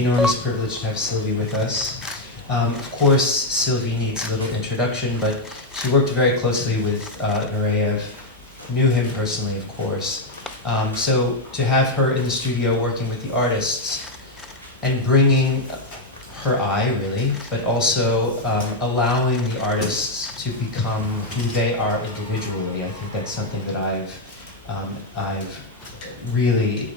enormous privilege to have Sylvie with us. Of course, Sylvie needs a little introduction, but she worked very closely with Nureyev, knew him personally, of course. So to have her in the studio working with the artists and bringing her eye, really, but also allowing the artists to become who they are individually, I think that's something that I've really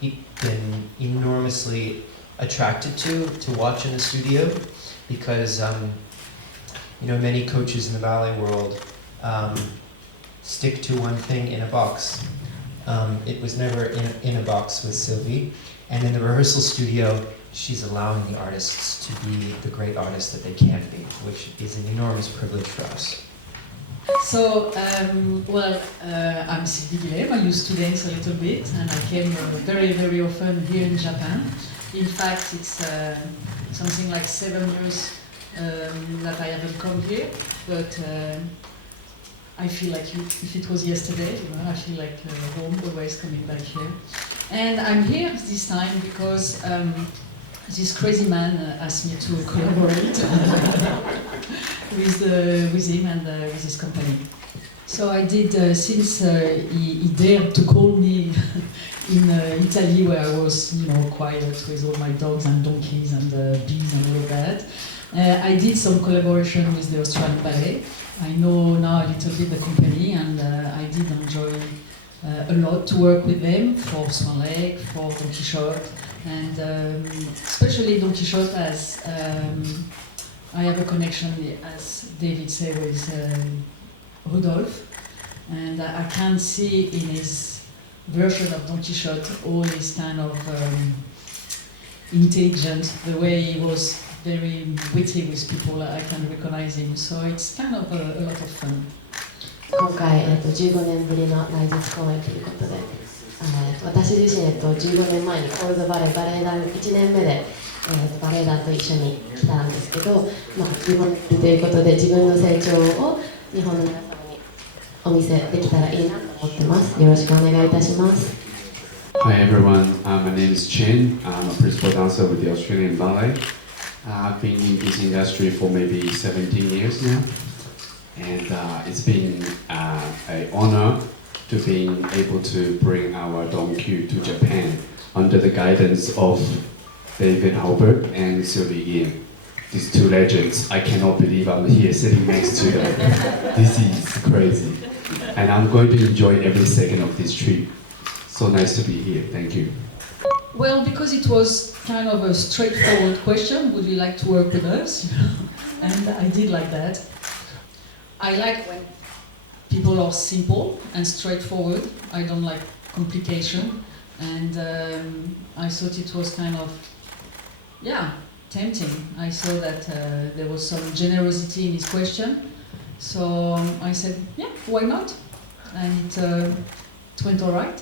been enormously attracted to watch in the studio, because many coaches in the ballet world stick to one thing in a box. It was never in a box with Sylvie, and in the rehearsal studio she's allowing the artists to be the great artists that they can be, which is an enormous privilege for us. So, I'm Sylvie Guilhem. I used to dance a little bit, and I came very, very often here in Japan. In fact, it's something like 7 years that I haven't come here, but I feel like if it was yesterday, I feel like home, always coming back here. And I'm here this time because this crazy man asked me to collaborate with him and with his company. So I did, since he dared to call me in Italy, where I was, quiet with all my dogs and donkeys and bees and all of that. I did some collaboration with the Australian Ballet. I know now a little bit the company, and I did enjoy a lot to work with them for Swan Lake, for Don Quixote, and especially Don Quixote, as I have a connection, as David said, with Rudolph, and I can see in his version of Don Quixote all this kind of intelligence, the way he was very witty with people. I can recognize him, so it's kind of a lot of fun. 今回、15年ぶりの来日公演ということで、私自身、15年前にコールドバレエ団1年目で、バレエ団と一緒に来たんですけど、15年ということで自分の成長を日本の皆様にお見せできたらいいなと思ってます。よろしくお願いいたします。Hi everyone, my name is Chen. I'm a principal dancer with the Australian Ballet. I've been in this industry for maybe 17 years now, and it's been an honor to being able to bring our Don Q to Japan under the guidance of David Holberg and Sylvie Guilhem. These two legends, I cannot believe I'm here sitting next to them. This is crazy, and I'm going to enjoy every second of this trip. So nice to be here, thank you. Well, because it was kind of a straightforward question, would you like to work with us? And I did like that. I like when people are simple and straightforward. I don't like complication. And I thought it was kind of, tempting. I saw that there was some generosity in his question. So I said, why not? And it went all right.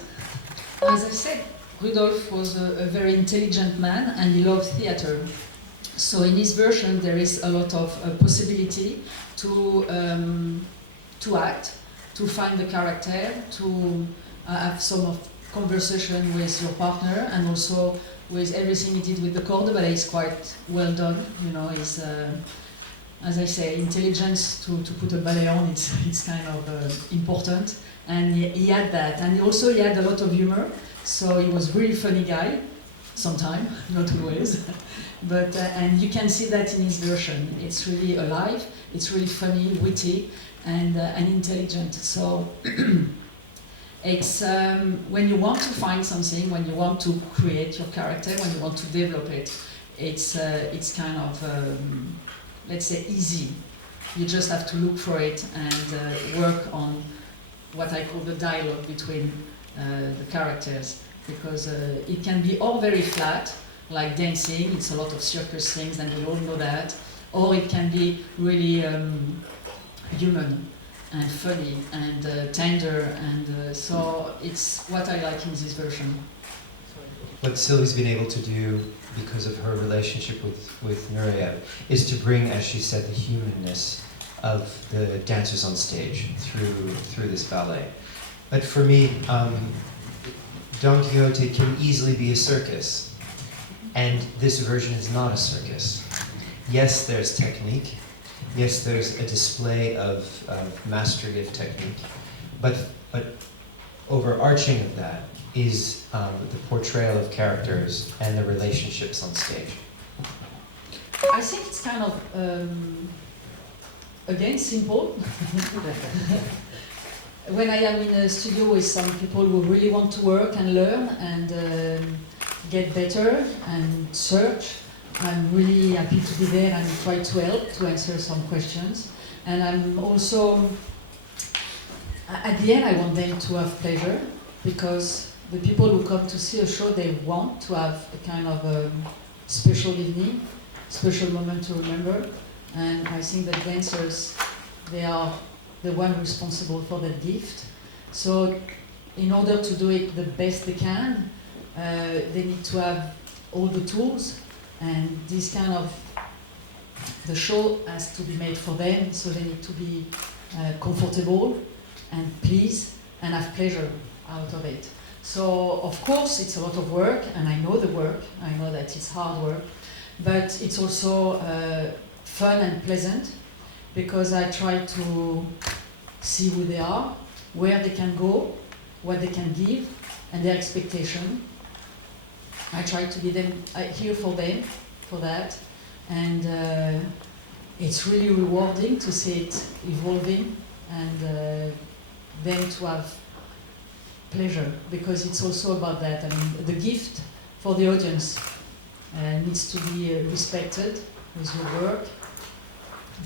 As I said, Rudolph was a very intelligent man, and he loved theater. So in his version there is a lot of possibility to act, to find the character, to have some conversation with your partner, and also with everything he did with the corps de ballet is quite well done. Is as I say, intelligence to put a ballet on, it's kind of important, and he had that, and also he had a lot of humor. So he was really funny guy, sometimes, not always, but and you can see that in his version. It's really alive, it's really funny, witty, and intelligent. So it's when you want to find something, when you want to create your character, when you want to develop it, it's kind of let's say easy. You just have to look for it and work on what I call the dialogue between the characters, because it can be all very flat, like dancing, it's a lot of circus things, and we all know that, or it can be really human and funny and tender, and so it's what I like in this version. What Sylvie's been able to do, because of her relationship with Nureyev, is to bring, as she said, the humanness of the dancers on stage through this ballet. But for me, Don Quixote can easily be a circus. And this version is not a circus. Yes, there's technique. Yes, there's a display of mastery of technique. But overarching of that is the portrayal of characters and the relationships on stage. I think it's kind of, again, simple. When I am in a studio with some people who really want to work and learn and get better and search, I'm really happy to be there and try to help to answer some questions. And I'm also, at the end, I want them to have pleasure, because the people who come to see a show, they want to have a kind of a special evening, special moment to remember. And I think that dancers, they are the one responsible for that gift. So in order to do it the best they can, they need to have all the tools, and this kind of, the show has to be made for them, so they need to be comfortable and pleased and have pleasure out of it. So of course it's a lot of work, and I know the work, I know that it's hard work, but it's also fun and pleasant, because I try to see who they are, where they can go, what they can give, and their expectation. I try to be here for them, for that, and it's really rewarding to see it evolving, and then to have pleasure, because it's also about that. I mean, the gift for the audience needs to be respected with your work,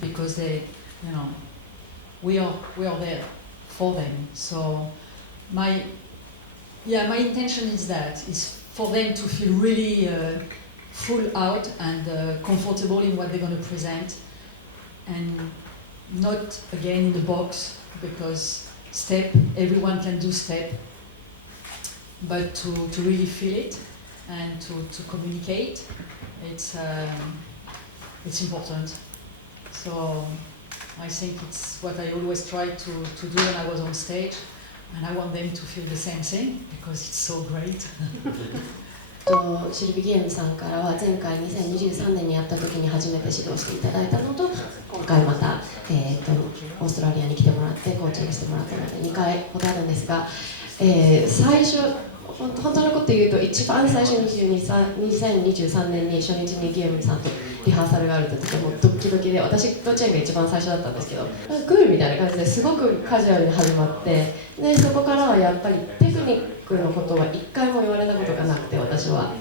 because they, you know, we are there for them. So my intention is that, is for them to feel really full out and comfortable in what they're going to present, and not again in the box, because everyone can do step, but to really feel it and to communicate, it's important. So I think it's what I always tried to do when I was on stage, and I want them to feel the same thing, because it's so great. シルビ・ギエムさんからは前回2023年にやった時に初めて指導していただいたのと、今回また、オーストラリアに来てもらってコーチングしてもらったので2回ほどあるんですが、最初本当のこと言うと、一番最初2023年に初日にギエムさんとリハーサルがある時はもうドッキドキで、私とチェンが一番最初だったんですけど、グーみたいな感じですごくカジュアルに始まって、でそこからはやっぱりテクニックのことは一回も言われたことがなくて、私は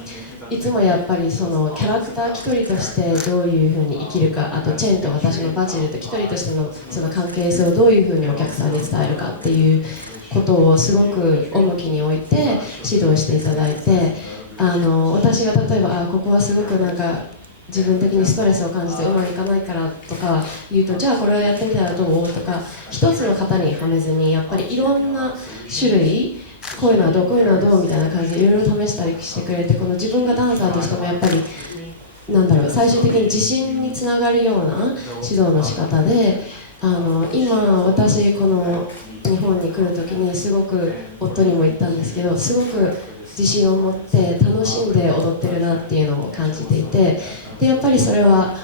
いつもやっぱりそのキャラクター一人としてどういうふうに生きるか、あとチェンと私のバチルと一人としてのその関係性をどういうふうにお客さんに伝えるかっていうことをすごく重きに置いて指導していただいて、私が例えばここはすごくなんか自分的にストレスを感じてうまくいかないからとか言うと、じゃあこれをやってみたらどうとか、一つの型にはめずにやっぱりいろんな種類、こういうのはどうこういうのはどうみたいな感じでいろいろ試したりしてくれて、この自分がダンサーとしてもやっぱり最終的に自信につながるような指導の仕方で、今私この日本に来る時にすごく夫にも言ったんですけど、すごく自信を持って楽しんで踊ってるなっていうのを感じていて、でやっぱりそれは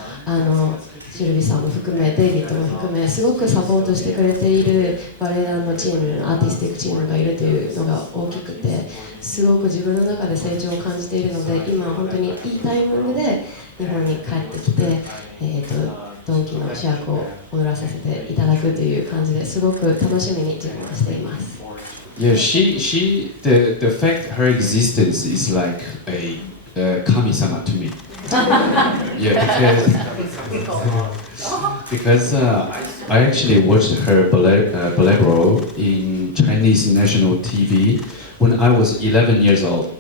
シルビさんも含めデイビッドも含めすごくサポートしてくれているバレエ団のチーム、アーティスティックチームがいるというのが大きくて、すごく自分の中で成長を感じているので、今本当にいいタイミングで日本に帰ってきて、ドンキの主役を踊らさせていただくという感じですごく楽しみに自分はしています。Yeah, the fact her existence is like a kami-sama to me. Yeah, because I actually watched her ballet in Chinese national TV when I was 11 years old.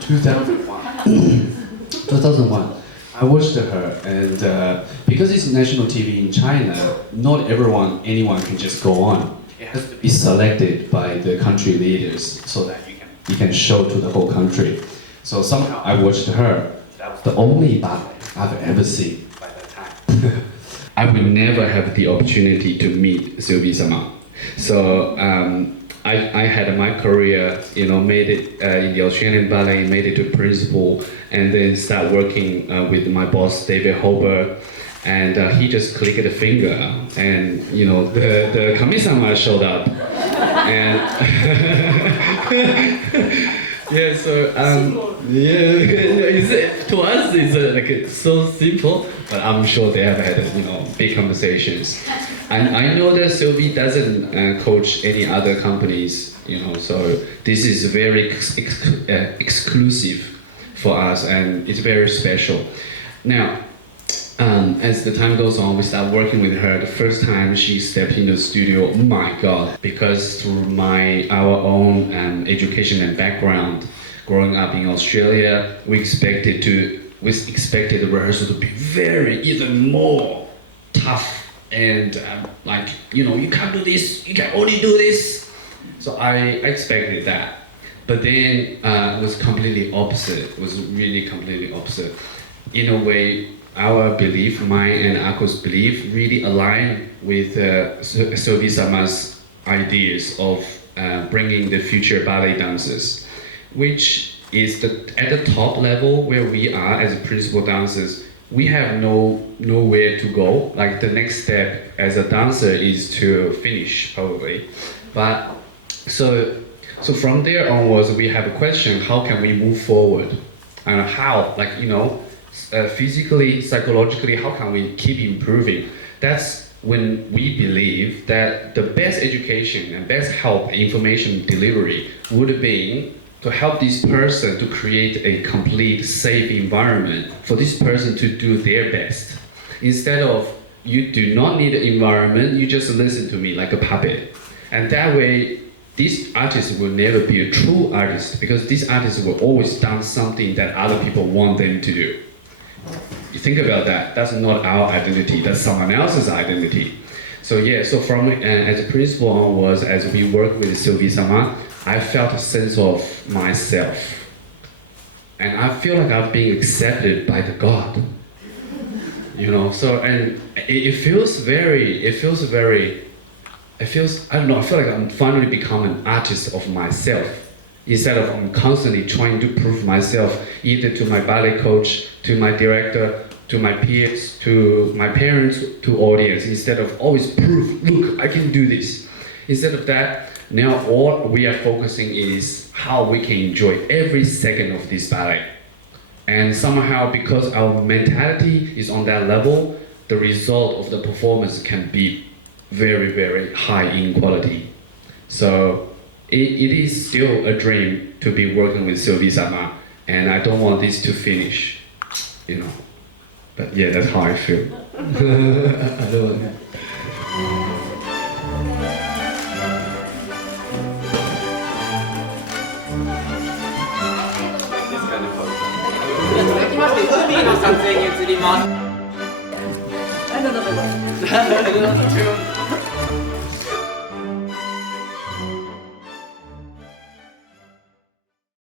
2001. I watched her, and because it's national TV in China, not anyone can just go on. It has to be selected by the country leaders so that you can show to the whole country. So somehow I watched her. That was the only ballet I've ever seen by that time. I would never have the opportunity to meet Sylvie Sama. So I had my career, made it in the Australian ballet, made it to principal, and then start working with my boss, David Holberg. And he just clicked a finger, and the kami-sama showed up, and yeah. So to us it's like so simple, but I'm sure they have had big conversations. And I know that Sylvie doesn't coach any other companies, So this is very exclusive for us, and it's very special. Now. As the time goes on, we start working with her. The first time she stepped into the studio, oh my God! Because through our own education and background, growing up in Australia, we expected the rehearsal to be even more tough and you can't do this, you can only do this. So I expected that, but then it was completely opposite. It was really completely opposite. In a way, our belief, mine and Ako's belief, really aligned with Sylvie-sama's ideas of bringing the future ballet dancers, which is at the top level where we are as principal dancers. We have nowhere to go. Like the next step as a dancer is to finish probably, but so from there onwards we have a question: how can we move forward, and how physically, psychologically, how can we keep improving? That's when we believe that the best education and best help information delivery would be to help this person to create a complete safe environment for this person to do their best. Instead of, you do not need an environment, you just listen to me like a puppet. And that way, this artist will never be a true artist, because this artist will always done something that other people want them to do. You think about that, that's not our identity, that's someone else's identity. So from as a principal onwards, as we work with Sylvie-sama, I felt a sense of myself. And I feel like I'm being accepted by the God. And it feels I don't know, I feel like I'm finally becoming an artist of myself. Instead of I'm constantly trying to prove myself, either to my ballet coach, to my director, to my peers, to my parents, to audience, instead of always prove, look, I can do this. Instead of that, now all we are focusing is how we can enjoy every second of this ballet. And somehow, because our mentality is on that level, the result of the performance can be very, very high in quality. So it is still a dream to be working with Sylvie-sama, and I don't want this to finish, But yeah, that's how I feel. I don't know. 続きまして、スピーの撮影に移ります。